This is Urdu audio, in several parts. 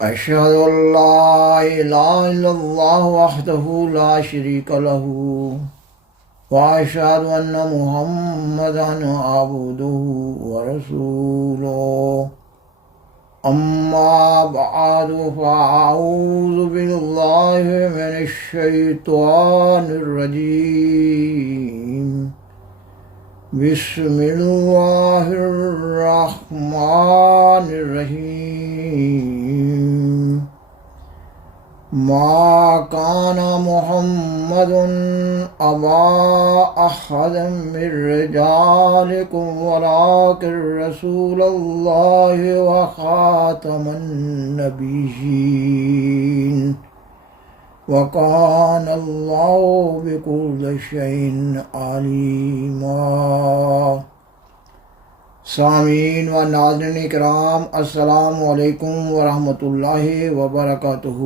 أشهد أن لا إله إلا الله وحده لا شريك له وأشهد أن محمدا عبده ورسوله أما بعد فأعوذ بالله من الشيطان الرجيم بسم الله الرحمن الرحيم ما كان محمد أبا أحد من رجالكم ولكن رسول الله وخاتم النبيين وكان الله بكل شيء عليما۔ سامعین و ناظرین کرام، السلام علیکم ورحمۃ اللہ وبرکاتہ۔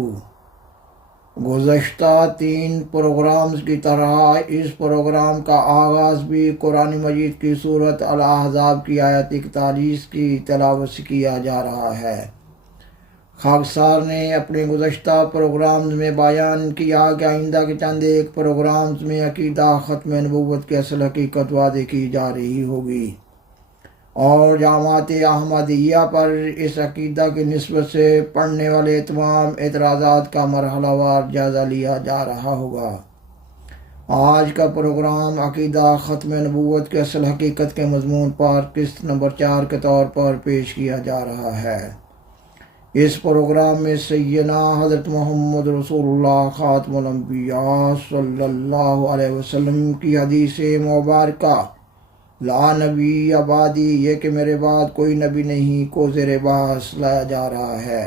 گزشتہ 3 پروگرامز کی طرح اس پروگرام کا آغاز بھی قرآن مجید کی سورۃ الاحزاب کی آیت 41 کی تلاوت سے کیا جا رہا ہے۔ خاکسار نے اپنے گزشتہ پروگرامز میں بیان کیا کہ آئندہ کے چند ایک پروگرامز میں عقیدہ ختم نبوت کی اصل حقیقت واضح کی جا رہی ہوگی، اور جماعت احمدیہ پر اس عقیدہ کی نسبت سے پڑھنے والے تمام اعتراضات کا مرحلہ وار جائزہ لیا جا رہا ہوگا۔ آج کا پروگرام عقیدہ ختم نبوت کی اصل حقیقت کے مضمون پر قسط نمبر 4 کے طور پر پیش کیا جا رہا ہے۔ اس پروگرام میں سیدنا حضرت محمد رسول اللہ خاتم الانبیاء صلی اللہ علیہ وسلم کی حدیث مبارکہ لا نبی بعدی، یہ کہ میرے بعد کوئی نبی نہیں، کو زیر بحث لایا جا رہا ہے۔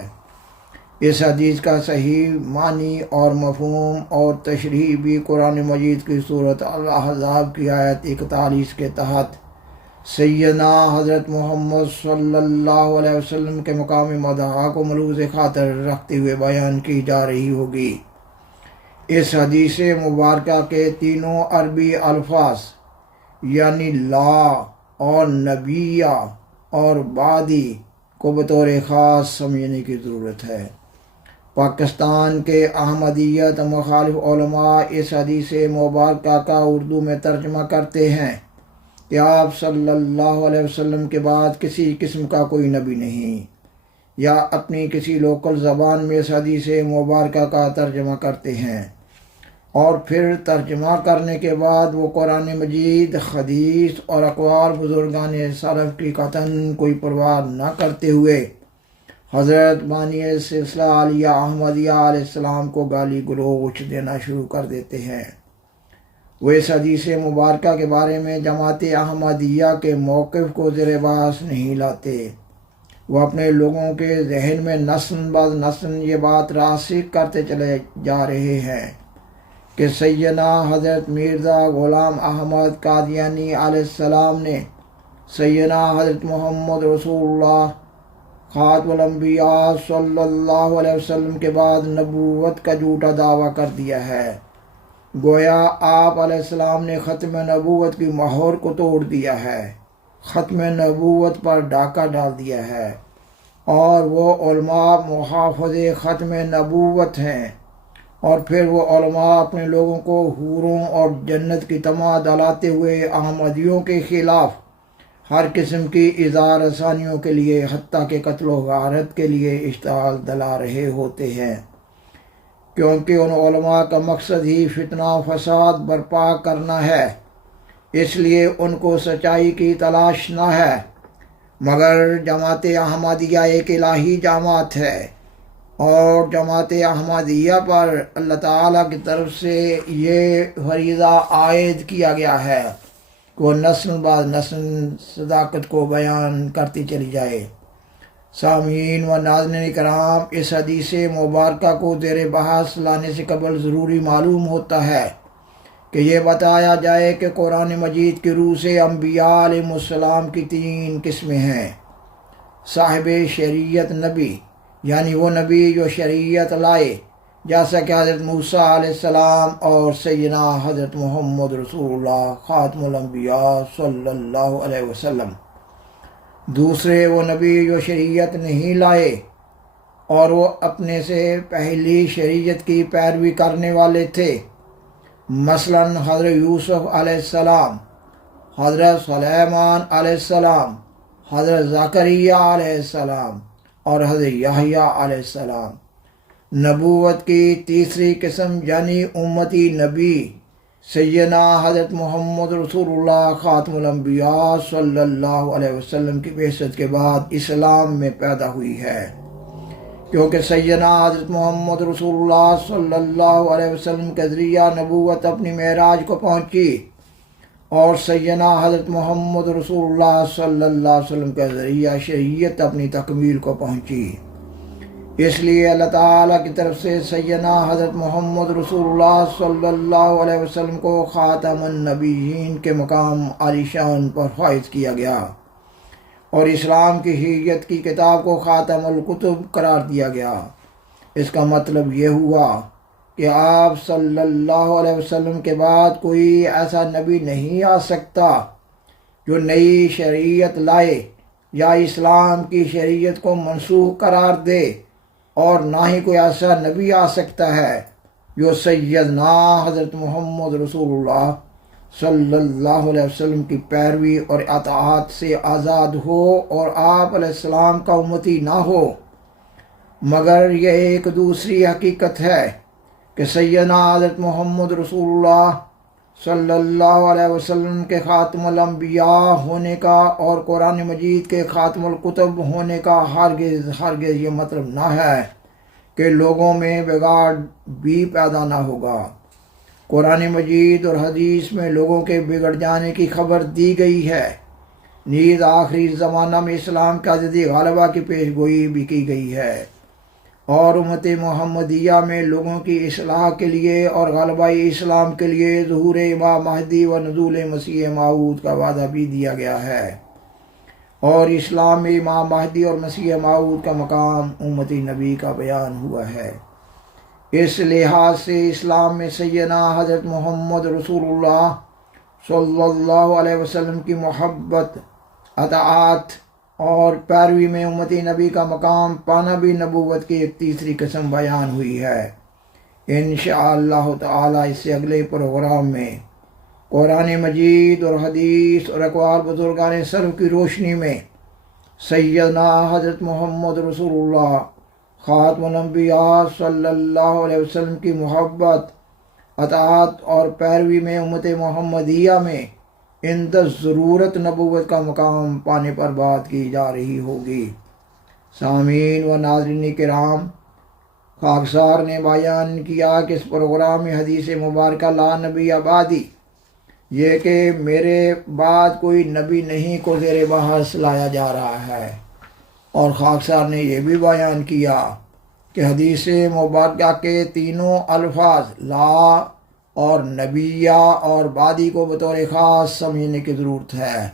اس حدیث کا صحیح معنی اور مفہوم اور تشریح بھی قرآن مجید کی سورۃ الاحزاب کی آیت 41 کے تحت سیدنا حضرت محمد صلی اللہ علیہ وسلم کے مقام مدح کو ملحوظ خاطر رکھتے ہوئے بیان کی جا رہی ہوگی۔ اس حدیث مبارکہ کے تینوں عربی الفاظ یعنی لا اور نبیہ اور بعدی کو بطور خاص سمجھنے کی ضرورت ہے۔ پاکستان کے احمدیت مخالف علماء اس حدیث مبارکہ کا اردو میں ترجمہ کرتے ہیں کہ آپ صلی اللہ علیہ وسلم کے بعد کسی قسم کا کوئی نبی نہیں، یا اپنی کسی لوکل زبان میں اس حدیث مبارکہ کا ترجمہ کرتے ہیں، اور پھر ترجمہ کرنے کے بعد وہ قرآن مجید، حدیث اور اقوال بزرگان سلف کی قطعاً کوئی پرواہ نہ کرتے ہوئے حضرت بانی سلسلہ عالیہ احمدیہ علیہ السلام کو گالی گلوچ دینا شروع کر دیتے ہیں۔ وہ اس حدیث مبارکہ کے بارے میں جماعت احمدیہ کے موقف کو زیر بحث نہیں لاتے۔ وہ اپنے لوگوں کے ذہن میں نسل بعد نسل یہ بات راسخ کرتے چلے جا رہے ہیں کہ سیدنا حضرت مرزا غلام احمد قادیانی علیہ السلام نے سیدنا حضرت محمد رسول اللہ خاتم الانبیاء صلی اللہ علیہ وسلم کے بعد نبوت کا جھوٹا دعویٰ کر دیا ہے۔ گویا آپ علیہ السلام نے ختم نبوت کی مہر کو توڑ دیا ہے، ختم نبوت پر ڈاکہ ڈال دیا ہے، اور وہ علماء محافظ ختم نبوت ہیں، اور پھر وہ علماء اپنے لوگوں کو حوروں اور جنت کی طمع دلاتے ہوئے احمدیوں کے خلاف ہر قسم کی ایذا رسانیوں کے لیے، حتیٰ کہ قتل و غارت کے لیے اشتعال دلا رہے ہوتے ہیں، کیونکہ ان علماء کا مقصد ہی فتنہ و فساد برپا کرنا ہے۔ اس لیے ان کو سچائی کی تلاش نہ ہے، مگر جماعت احمدیہ ایک الہی جماعت ہے، اور جماعت احمدیہ پر اللہ تعالیٰ کی طرف سے یہ فریضہ عائد کیا گیا ہے کہ وہ نسل بعد نسل صداقت کو بیان کرتی چلی جائے۔ سامعین و ناظرین کرام، اس حدیث مبارکہ کو زیر بحث لانے سے قبل ضروری معلوم ہوتا ہے کہ یہ بتایا جائے کہ قرآن مجید کی روح سے انبیاء علیہ السلام کی 3 قسمیں ہیں۔ صاحب شریعت نبی، یعنی وہ نبی جو شریعت لائے، جیسا کہ حضرت موسیٰ علیہ السلام اور سیدنا حضرت محمد رسول اللہ خاتم الانبیاء صلی اللہ علیہ وسلم۔ دوسرے وہ نبی جو شریعت نہیں لائے اور وہ اپنے سے پہلی شریعت کی پیروی کرنے والے تھے، مثلاً حضرت یوسف علیہ السلام، حضرت سلیمان علیہ السلام، حضرت زکریا علیہ السلام اور حضرت یحییٰ علیہ السلام۔ نبوت کی تیسری قسم یعنی امتی نبی سیدنا حضرت محمد رسول اللہ خاتم الانبیاء صلی اللہ علیہ وسلم کی بعثت کے بعد اسلام میں پیدا ہوئی ہے، کیونکہ سیدنا حضرت محمد رسول اللہ صلی اللہ علیہ وسلم کے ذریعہ نبوت اپنی معراج کو پہنچی، اور سیدنا حضرت محمد رسول اللہ صلی اللہ علیہ وسلم کے ذریعہ شریعت اپنی تکمیل کو پہنچی۔ اس لیے اللہ تعالیٰ کی طرف سے سیدنا حضرت محمد رسول اللہ صلی اللہ علیہ وسلم کو خاتم النبیین کے مقام عالی شان پر فائز کیا گیا، اور اسلام کی شریعت کی کتاب کو خاتم الکتب قرار دیا گیا۔ اس کا مطلب یہ ہوا کہ آپ صلی اللہ علیہ وسلم کے بعد کوئی ایسا نبی نہیں آ سکتا جو نئی شریعت لائے یا اسلام کی شریعت کو منسوخ قرار دے، اور نہ ہی کوئی ایسا نبی آ سکتا ہے جو سیدنا حضرت محمد رسول اللہ صلی اللہ علیہ وسلم کی پیروی اور اطاعت سے آزاد ہو اور آپ علیہ السلام کا امتی نہ ہو، مگر یہ ایک دوسری حقیقت ہے کہ سیدنا حضرت محمد رسول اللہ صلی اللہ علیہ وسلم کے خاتم الانبیاء ہونے کا اور قرآن مجید کے خاتم الکتب ہونے کا ہرگز یہ مطلب نہ ہے کہ لوگوں میں بگاڑ بھی پیدا نہ ہوگا۔ قرآن مجید اور حدیث میں لوگوں کے بگڑ جانے کی خبر دی گئی ہے، نیز آخری زمانہ میں اسلام کا جدید غلبہ کی پیش گوئی بھی کی گئی ہے، اور امت محمدیہ میں لوگوں کی اصلاح کے لیے اور غلبہ اسلام کے لیے ظہور امام مہدی و نزول مسیح موعود کا وعدہ بھی دیا گیا ہے، اور اسلام میں امام مہدی اور مسیح موعود کا مقام امتی نبی کا بیان ہوا ہے۔ اس لحاظ سے اسلام میں سیدنا حضرت محمد رسول اللہ صلی اللہ علیہ وسلم کی محبت، اطاعت اور پیروی میں امتی نبی کا مقام پانا بھی نبوت کی ایک تیسری قسم بیان ہوئی ہے۔ انشاءاللہ تعالی اس سے اگلے پروگرام میں قرآن مجید اور حدیث اور اقوال بزرگان سلف کی روشنی میں سیدنا حضرت محمد رسول اللہ خاتم الانبیاء صلی اللہ علیہ وسلم کی محبت، اطاعت اور پیروی میں امت محمدیہ میں عند ضرورت نبوت کا مقام پانے پر بات کی جا رہی ہوگی۔ سامعین و ناظرین کرام، خاکسار نے بیان کیا کہ اس پروگرام میں حدیث مبارکہ لا نبی بعدی، یہ کہ میرے بعد کوئی نبی نہیں کو زیر بحث لایا جا رہا ہے، اور خاکسار نے یہ بھی بیان کیا کہ حدیث مبارکہ کے تینوں الفاظ لا اور نبیہ اور بعدی کو بطور خاص سمجھنے کی ضرورت ہے۔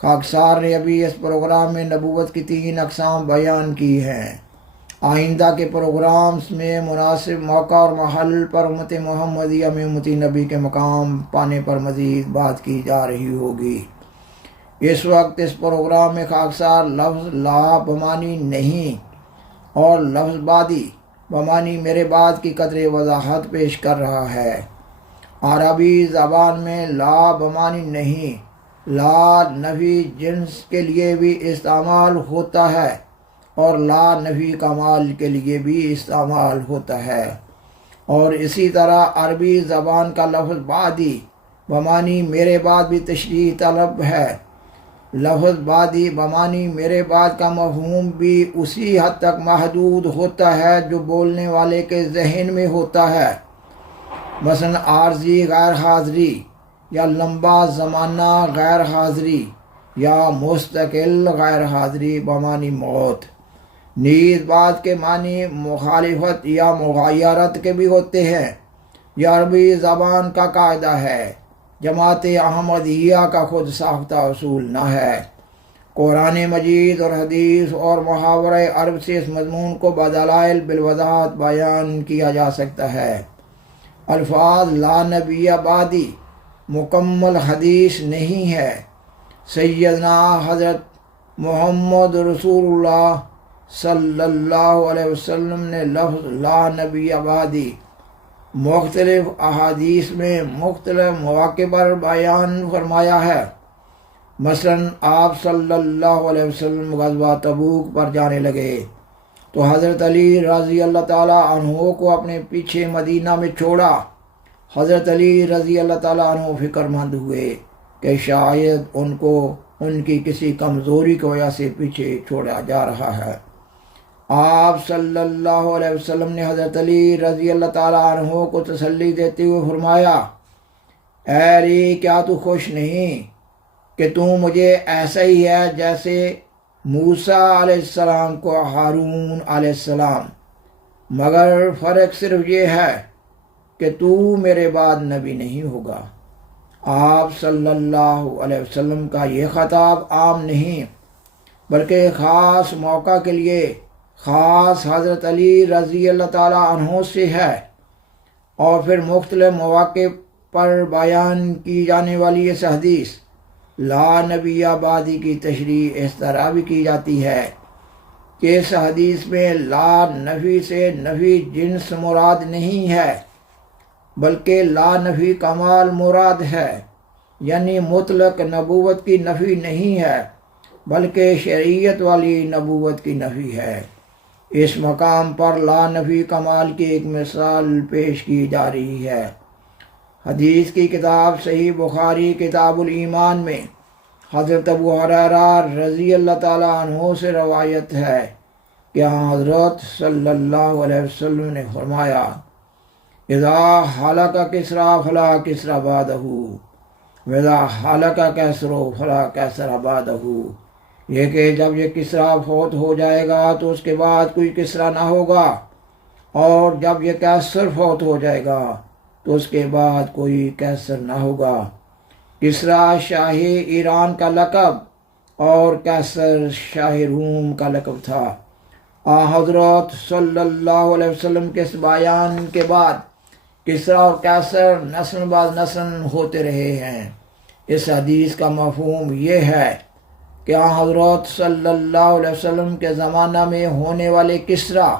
خاکسار نے ابھی اس پروگرام میں نبوت کی 3 اقسام بیان کی ہیں۔ آئندہ کے پروگرامز میں مناسب موقع اور محل پر امت محمدیہ میں امتی نبی کے مقام پانے پر مزید بات کی جا رہی ہوگی۔ اس وقت اس پروگرام میں خاکسار لفظ لا بمانی نہیں اور لفظ بعدی بمانی میرے بعد کی قدر وضاحت پیش کر رہا ہے۔ عربی زبان میں لا بمانی نہیں، لا نفی جنس کے لیے بھی استعمال ہوتا ہے اور لا نفی کمال کے لیے بھی استعمال ہوتا ہے، اور اسی طرح عربی زبان کا لفظ بعدی بمانی میرے بعد بھی تشریح طلب ہے۔ لفظ بعدی بمانی میرے بعد کا مفہوم بھی اسی حد تک محدود ہوتا ہے جو بولنے والے کے ذہن میں ہوتا ہے، مثلا عارضی غیر حاضری یا لمبا زمانہ غیر حاضری یا مستقل غیر حاضری بمانی موت۔ نیز بعد کے معنی مخالفت یا مغایرت کے بھی ہوتے ہیں۔ یہ عربی زبان کا قاعدہ ہے، جماعت احمدیہ کا خود ساختہ اصول نہ ہے۔ قرآن مجید اور حدیث اور محاورہ عرب سے اس مضمون کو بدلائل بالوضاحت بیان کیا جا سکتا ہے۔ الفاظ لا نبی بعدی مکمل حدیث نہیں ہے۔ سیدنا حضرت محمد رسول اللہ صلی اللہ علیہ وسلم نے لفظ لا نبی بعدی مختلف احادیث میں مختلف مواقع پر بیان فرمایا ہے۔ مثلاً آپ صلی اللہ علیہ وسلم غزوہ تبوک پر جانے لگے تو حضرت علی رضی اللہ تعالیٰ عنہ کو اپنے پیچھے مدینہ میں چھوڑا۔ حضرت علی رضی اللہ تعالیٰ عنہ فکر مند ہوئے کہ شاید ان کو ان کی کسی کمزوری کی وجہ سے پیچھے چھوڑا جا رہا ہے۔ آپ صلی اللہ علیہ وسلم نے حضرت علی رضی اللہ تعالیٰ عنہ کو تسلی دیتے ہوئے فرمایا، اے علی، کیا تو خوش نہیں کہ تو مجھے ایسا ہی ہے جیسے موسیٰ علیہ السلام کو ہارون علیہ السلام، مگر فرق صرف یہ ہے کہ تو میرے بعد نبی نہیں ہوگا۔ آپ صلی اللہ علیہ وسلم کا یہ خطاب عام نہیں بلکہ خاص موقع کے لیے خاص حضرت علی رضی اللہ تعالیٰ عنہ سے ہے، اور پھر مختلف مواقع پر بیان کی جانے والی اس حدیث لا نبی بعدی کی تشریح اس طرح بھی کی جاتی ہے کہ اس حدیث میں لا نفی سے نفی جنس مراد نہیں ہے بلکہ لا نفی کمال مراد ہے، یعنی مطلق نبوت کی نفی نہیں ہے بلکہ شریعت والی نبوت کی نفی ہے۔ اس مقام پر لا نفی کمال کی ایک مثال پیش کی جا رہی ہے۔ حدیث کی کتاب صحیح بخاری کتاب الایمان میں حضرت ابو ہریرہ رضی اللہ تعالیٰ عنہ سے روایت ہے کہ حضرت صلی اللہ علیہ وسلم نے فرمایا، اذا حلق کسریٰ فلا کسریٰ بعدہ واذا حلق کیسر فلا کیسر بعدہ، یہ کہ جب یہ کسریٰ فوت ہو جائے گا تو اس کے بعد کوئی کسریٰ نہ ہوگا، اور جب یہ کیسر فوت ہو جائے گا تو اس کے بعد کوئی کیسر نہ ہوگا۔ کسریٰ شاہ ایران کا لقب اور کیسر شاہ روم کا لقب تھا۔ حضرت صلی اللہ علیہ وسلم کے اس بیان کے بعد کسریٰ اور کیسر نسل بعد نسل ہوتے رہے ہیں۔ اس حدیث کا مفہوم یہ ہے کہ حضرت صلی اللہ علیہ وسلم کے زمانہ میں ہونے والے کسریٰ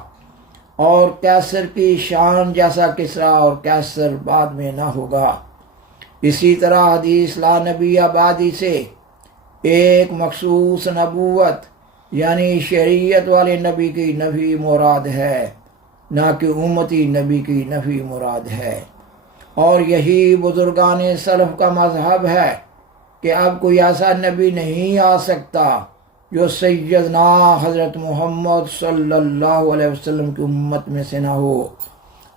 اور کیسر کی شان جیسا کسریٰ اور کیسر بعد میں نہ ہوگا۔ اسی طرح حدیث لا نبی بعدی سے ایک مخصوص نبوت یعنی شریعت والے نبی کی نفی مراد ہے، نہ کہ امتی نبی کی نفی مراد ہے، اور یہی بزرگان سلف کا مذہب ہے کہ اب کوئی ایسا نبی نہیں آ سکتا جو سیدنا حضرت محمد صلی اللہ علیہ وسلم کی امت میں سے نہ ہو،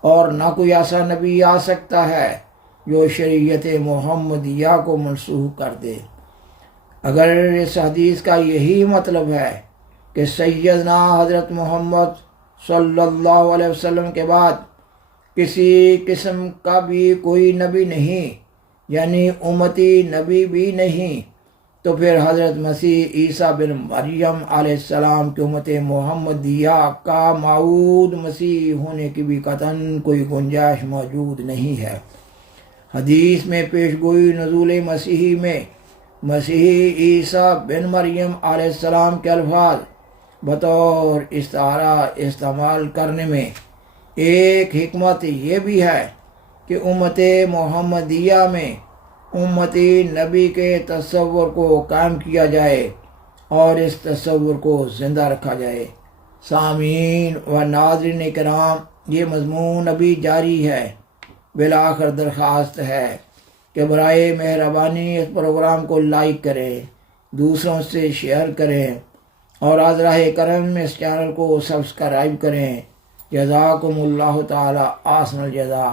اور نہ کوئی ایسا نبی آ سکتا ہے جو شریعت محمدیہ کو منسوخ کر دے۔ اگر اس حدیث کا یہی مطلب ہے کہ سیدنا حضرت محمد صلی اللہ علیہ وسلم کے بعد کسی قسم کا بھی کوئی نبی نہیں، یعنی امتی نبی بھی نہیں، تو پھر حضرت مسیح عیسیٰ بن مریم علیہ السلام کی امت محمدیہ کا موعود مسیح ہونے کی بھی قطعاً کوئی گنجائش موجود نہیں ہے۔ حدیث میں پیش گوئی نزول مسیحی میں مسیحی عیسیٰ بن مریم علیہ السلام کے الفاظ بطور استعارہ استعمال کرنے میں ایک حکمت یہ بھی ہے کہ امت محمدیہ میں امتی نبی کے تصور کو قائم کیا جائے اور اس تصور کو زندہ رکھا جائے۔ سامعین و ناظرین کرام، یہ مضمون ابھی جاری ہے۔ بالآخر درخواست ہے کہ برائے مہربانی اس پروگرام کو لائک کریں، دوسروں سے شیئر کریں، اور از راہ کرم اس چینل کو سبسکرائب کریں۔ جزاکم اللہ تعالی احسن الجزا،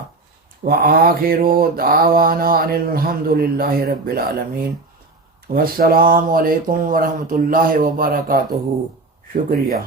وآخر دعوانا ان الحمد للہ رب العالمین، والسلام علیکم ورحمۃ اللہ وبرکاتہ۔ شکریہ۔